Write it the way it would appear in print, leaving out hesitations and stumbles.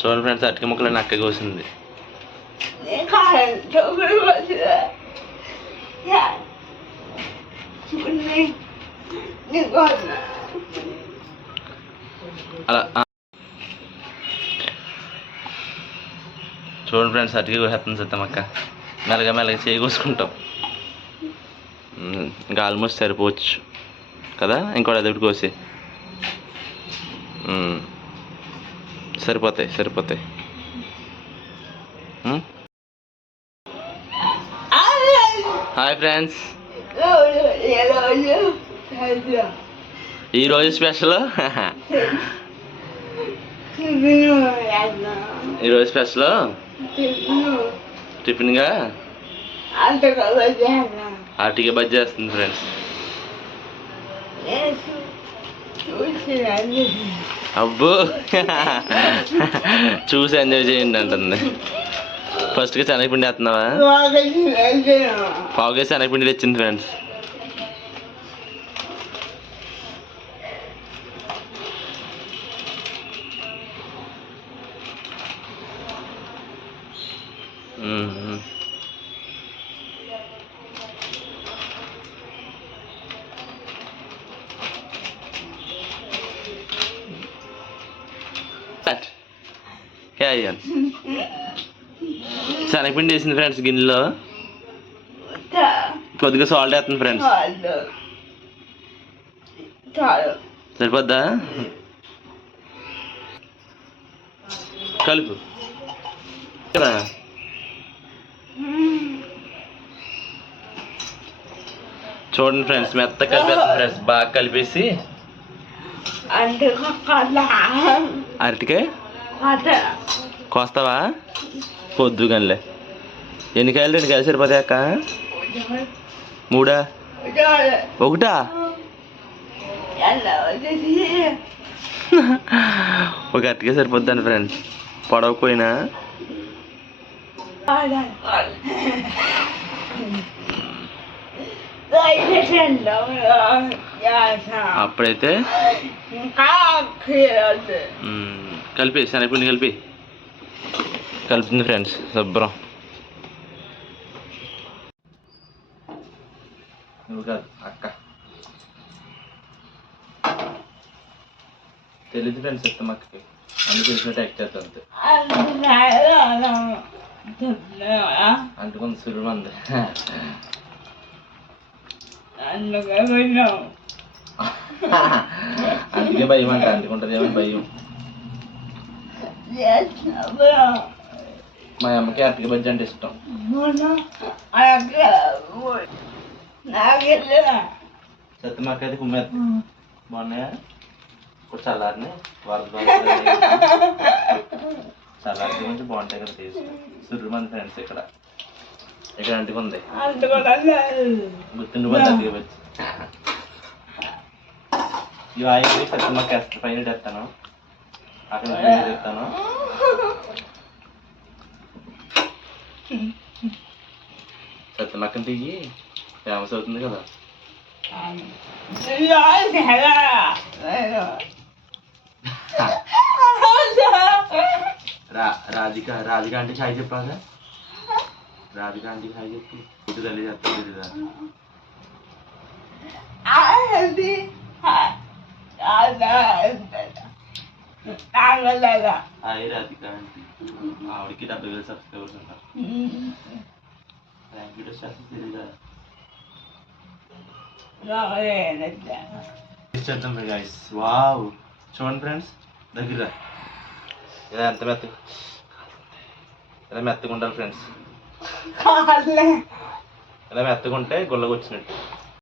చూడండి ఫ్రెండ్స్, అరటికాయ ముక్కలు నక్క కోసింది. అలా చూడండి ఫ్రెండ్స్, అరటికాయ కోసేస్తుంది సత్తమ్మక్క. మెల్లగా మెల్లగా చేయి కోసుకుంటాం. ఇంకా ఆల్మోస్ట్ సరిపోవచ్చు కదా, ఇంకోటి అదొకటి కోసి సరిపోతాయి. హాయ్ ఫ్రెండ్స్, ఈరోజు స్పెషల్ టిఫిన్గా అరటికాయ బజ్జీ చేస్తుంది ఫ్రెండ్స్. అబ్బో చూసి ఎంజాయ్ చేయండి అంటుంది. ఫస్ట్గా శనగపిండి వేస్తున్నావా? పావుగా శనగపిండి తెచ్చింది ఫ్రెండ్స్. శనగపిండి వేసింది ఫ్రెండ్స్ గిన్నెలో. కొద్దిగా సాల్ట్ వేస్తుంది ఫ్రెండ్స్. సరిపోద్దా? కలుపు కదా. చూడండి ఫ్రెండ్స్, మెత్తగా కలిపేస్తుంది ఫ్రెండ్స్. బాగా కలిపేసి అరటికాయ కోస్తావా? పొద్దు గనిలే. ఎన్ని కాయలు? 2 కాయలు సరిపోతాయి అక్క? 3? 1? ఒక అరటికాయ సరిపోద్దాను ఫ్రెండ్స్, పొడవపోయినా. అప్పుడైతే కలిపి శనగపిండి కలుపుతుంది ఫ్రెండ్స్ శుభ్రం. నువ్వు కాదు అక్క, తెలియదు ఫ్రెండ్స్ సత్తమ్మక్కకి, అందుకు తెలిసినట్టు యాక్ట్ చేస్తుంది. అంటుకుంది సురుమంది. అందుకే భయం అంట, అంటుకుంటుంది ఏమని భయం. మా అమ్మకి అరటికాయ బజ్జీ అంటే ఇష్టం. సత్తమ్మక్క అయితే కుమ్మేది బాగున్నాయా? ఇప్పుడు చల్లారిని చల్లారి కొంచెం బాగుంటాయి కదా టేస్ట్. సుర్రుమంది ఫ్రెండ్స్ ఇక్కడ అంటుకుంది. గుర్తుండిపోతుంది అరటికాయ బజ్జీ. ఇవి ఆయిల్ సత్తమ్మక్క వేస్తాను, పైన తెస్తాను, అక్కడ తెస్తాను. సత్తమ్మక్కని తీయి, ఫేమస్ అవుతుంది కదా. రాధిక అంటే హాయ్ చెప్పాగా. రాధిక అంటే హాయ్ చెప్పి ఇటు తల్లి చెప్తాను తెలీదా? హాయ్ రాధిక అంటే. ఆవిడకి 70,000 సబ్స్క్రైబర్స్ ఉంటారు. తెలీదా? చేద్దాం గైస్. వావ్, చూడండి ఫ్రెండ్స్ దగ్గర ఇలా ఎంత మెత్తగా, ఇలా మెత్తగా ఉండాలి ఫ్రెండ్స్. ఇలా మెత్తగా ఉంటే గుల్లగా వచ్చినట్టు.